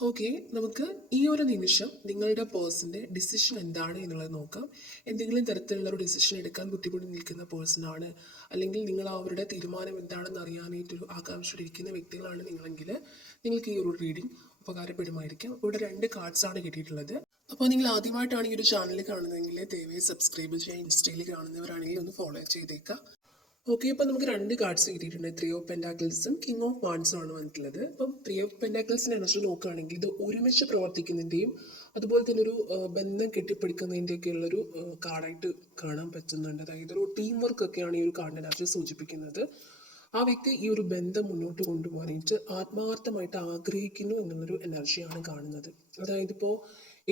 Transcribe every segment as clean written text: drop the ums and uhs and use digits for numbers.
Okay, നമുക്ക് ഈ ഒരു നിമിഷം നിങ്ങളുടെ പേഴ്സൻ്റെ ഡിസിഷൻ എന്താണ് എന്നുള്ളത് നോക്കാം. എന്തെങ്കിലും തരത്തിലുള്ള ഒരു ഡിസിഷൻ എടുക്കാൻ ബുദ്ധിമുട്ടി നിൽക്കുന്ന പേഴ്സണാണ്, അല്ലെങ്കിൽ നിങ്ങൾ അവരുടെ തീരുമാനം എന്താണെന്ന് അറിയാനായിട്ടൊരു ആകാംക്ഷയോടെ ഇരിക്കുന്ന വ്യക്തികളാണ് നിങ്ങളെങ്കിൽ നിങ്ങൾക്ക് ഈ ഒരു റീഡിംഗ് ഉപകാരപ്പെടുമായിരിക്കും. ഇവിടെ 2 കാർഡ്സാണ് കിട്ടിയിട്ടുള്ളത്. അപ്പോൾ നിങ്ങൾ ആദ്യമായിട്ടാണ് ഈ ഒരു ചാനൽ കാണുന്നതെങ്കിൽ ദയവായി സബ്സ്ക്രൈബ് ചെയ്യുക. ഇൻസ്റ്റയിൽ കാണുന്നവരാണെങ്കിൽ ഒന്ന് ഫോളോ ചെയ്തേക്കാം. ഓക്കെ, അപ്പോൾ നമുക്ക് 2 കാർഡ്സ് കിട്ടിയിട്ടുണ്ട്. 3 ഓഫ് പെൻറ്റാക്കിൾസും കിങ് ഓഫ് വാൻസും ആണ് വന്നിട്ടുള്ളത്. അപ്പം 3 ഓഫ് പെൻറ്റാക്കിൾസിനെ എനർജി നോക്കുകയാണെങ്കിൽ ഇത് ഒരുമിച്ച് പ്രവർത്തിക്കുന്നതിൻ്റെയും അതുപോലെ തന്നെ ഒരു ബന്ധം കെട്ടിപ്പിടിക്കുന്നതിൻ്റെയൊക്കെ ഉള്ളൊരു കാർഡായിട്ട് കാണാൻ പറ്റുന്നുണ്ട്. അതായത് ഒരു ടീം വർക്കൊക്കെയാണ് ഈ ഒരു കാർഡിൻ്റെ എനർജി സൂചിപ്പിക്കുന്നത്. ആ വ്യക്തി ഈ ഒരു ബന്ധം മുന്നോട്ട് കൊണ്ടുപോകാനായിട്ട് ആത്മാർത്ഥമായിട്ട് ആഗ്രഹിക്കുന്നു എന്നുള്ളൊരു എനർജിയാണ് കാണുന്നത്. അതായത് ഇപ്പോൾ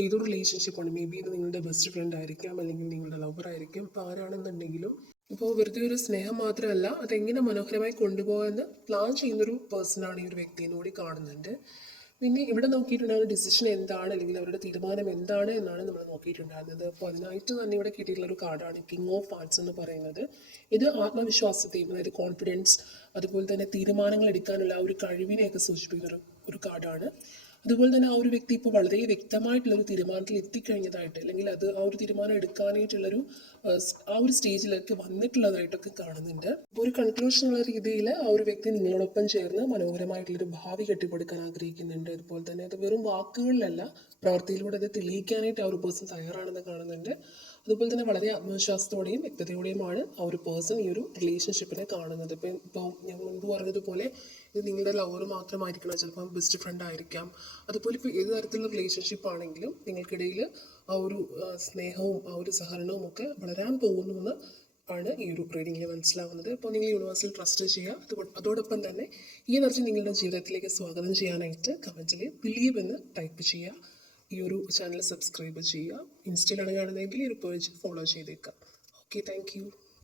ഏതൊരു റിലേഷൻഷിപ്പാണ്, മേ ബി ഇത് നിങ്ങളുടെ ബെസ്റ്റ് ഫ്രണ്ട് ആയിരിക്കാം, അല്ലെങ്കിൽ നിങ്ങളുടെ ലവർ ആയിരിക്കും. ഇപ്പോൾ ആരാണെന്നുണ്ടെങ്കിലും ഇപ്പോൾ വെറുതെ ഒരു സ്നേഹം മാത്രമല്ല, അതെങ്ങനെ മനോഹരമായി കൊണ്ടുപോകാമെന്ന് പ്ലാൻ ചെയ്യുന്നൊരു പേഴ്സണാണ് ഈ ഒരു വ്യക്തിയെന്ന് കൂടി കാണുന്നുണ്ട്. പിന്നെ ഇവിടെ നോക്കിയിട്ടുണ്ടായിരുന്ന ഡിസിഷൻ എന്താണ്, അല്ലെങ്കിൽ അവരുടെ തീരുമാനം എന്താണ് എന്നാണ് നമ്മൾ നോക്കിയിട്ടുണ്ടായിരുന്നത്. അപ്പോൾ അതിനായിട്ട് തന്നെ ഇവിടെ കിട്ടിയിട്ടുള്ള ഒരു കാർഡാണ് കിങ് ഓഫ് വാൻസ് എന്ന് പറയുന്നത്. ഇത് ആത്മവിശ്വാസത്തെയും, അതായത് കോൺഫിഡൻസ്, അതുപോലെ തന്നെ തീരുമാനങ്ങൾ എടുക്കാനുള്ള ആ ഒരു കഴിവിനെയൊക്കെ സൂചിപ്പിക്കുന്ന ഒരു കാർഡാണ്. അതുപോലെ തന്നെ ആ ഒരു വ്യക്തി ഇപ്പോൾ വളരെ വ്യക്തമായിട്ടുള്ളൊരു തീരുമാനത്തിൽ എത്തിക്കഴിഞ്ഞതായിട്ട്, അല്ലെങ്കിൽ അത് ആ ഒരു തീരുമാനം എടുക്കാനായിട്ടുള്ളൊരു ആ ഒരു സ്റ്റേജിലേക്ക് വന്നിട്ടുള്ളതായിട്ടൊക്കെ കാണുന്നുണ്ട്. അപ്പോൾ ഒരു കൺക്ലൂഷൻ ഉള്ള രീതിയിൽ ആ ഒരു വ്യക്തി നിങ്ങളോടൊപ്പം ചേർന്ന് മനോഹരമായിട്ടുള്ളൊരു ഭാവി കെട്ടിപ്പടുക്കാൻ ആഗ്രഹിക്കുന്നുണ്ട്. അതുപോലെ തന്നെ അത് വെറും വാക്കുകളിലല്ല, പ്രവൃത്തിയിലൂടെ അത് തെളിയിക്കാനായിട്ട് ആ ഒരു പേഴ്സൺ തയ്യാറാണെന്ന് കാണുന്നുണ്ട്. അതുപോലെ തന്നെ വളരെ ആത്മവിശ്വാസത്തോടെയും വ്യക്തതയോടെയുമാണ് ആ ഒരു പേഴ്സൺ ഈ ഒരു റിലേഷൻഷിപ്പിനെ കാണുന്നത്. ഇപ്പോൾ ഞാൻ മുൻപ് പറഞ്ഞതുപോലെ ഇത് നിങ്ങളുടെ ലവർ മാത്രമായിരിക്കണം, ചിലപ്പോൾ ബെസ്റ്റ് ഫ്രണ്ട് ആയിരിക്കാം. അതുപോലെ ഇപ്പോൾ ഏത് തരത്തിലുള്ള റിലേഷൻഷിപ്പ് ആണെങ്കിലും നിങ്ങൾക്കിടയിൽ ആ ഒരു സ്നേഹവും ആ ഒരു സഹകരണവും ഒക്കെ വളരാൻ പോകുന്നുവെന്ന് ആണ് ഈ ഒരു റീഡിങ്ങിൽ മനസ്സിലാവുന്നത്. അപ്പോൾ നിങ്ങൾ യൂണിവേഴ്സിൽ ട്രസ്റ്റ് ചെയ്യുക. അതോടൊപ്പം തന്നെ ഈ എനർജി നിങ്ങളുടെ ജീവിതത്തിലേക്ക് സ്വാഗതം ചെയ്യാനായിട്ട് കമൻറ്റിൽ ബിലീവ് എന്ന് ടൈപ്പ് ചെയ്യുക. ഈ ഒരു ചാനൽ സബ്സ്ക്രൈബ് ചെയ്യുക. ഇൻസ്റ്റയിലാണ് കാണുന്നതെങ്കിൽ ഈ ഒരു പേജ് ഫോളോ ചെയ്തേക്കാം. Okay, thank you.